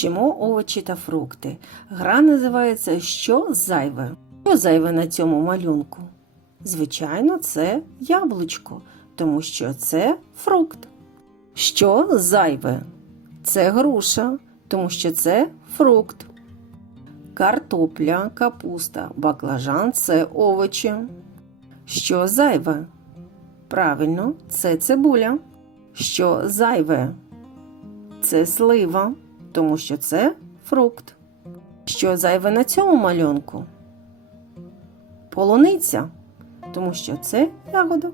Вчимо овочі та фрукти. Гра називається Що зайве? Що зайве на цьому малюнку? Звичайно, це яблучко, тому що це фрукт. Що зайве? Це груша, тому що це фрукт. Картопля, капуста, баклажан це овочі. Що зайве? Правильно, це цибуля. Що зайве? Це слива, тому що це фрукт. Що зайве на цьому малюнку? Полуниця, тому що це ягода.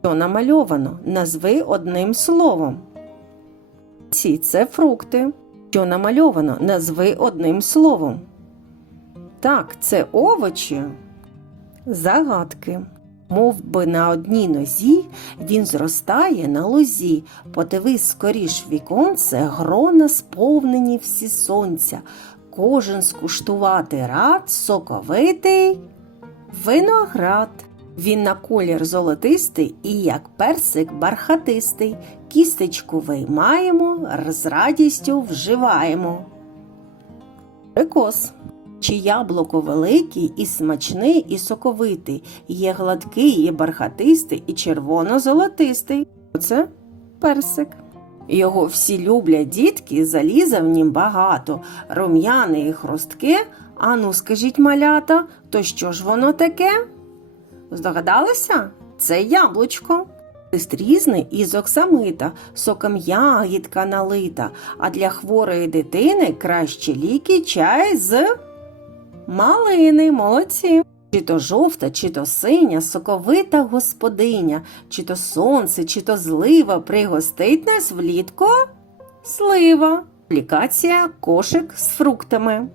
Що намальовано? Назви одним словом. Ці це фрукти. Що намальовано? Назви одним словом. Так, це овочі. Загадки. Мов би на одній нозі він зростає на лозі. Подивись скоріш віконце, грона сповнені всі сонця. Кожен скуштувати рад, соковитий виноград. Він на колір золотистий і як персик бархатистий. Кістечку виймаємо, з радістю вживаємо. Прикос. Чи яблуко великий і смачний, і соковитий, є гладкий, є бархатистий і червоно-золотистий. Це персик. Його всі люблять дітки, заліза в нім багато, рум'яне і хрустке. Ану, скажіть малята, то що ж воно таке? Здогадалися? Це яблучко. Лист різний із оксамита, соком ягідка налита, а для хворої дитини краще ліки чай з малини, молодці. Чи то жовта, чи то синя, соковита господиня, чи то сонце, чи то злива пригостить нас влітку слива. Аплікація кошик з фруктами.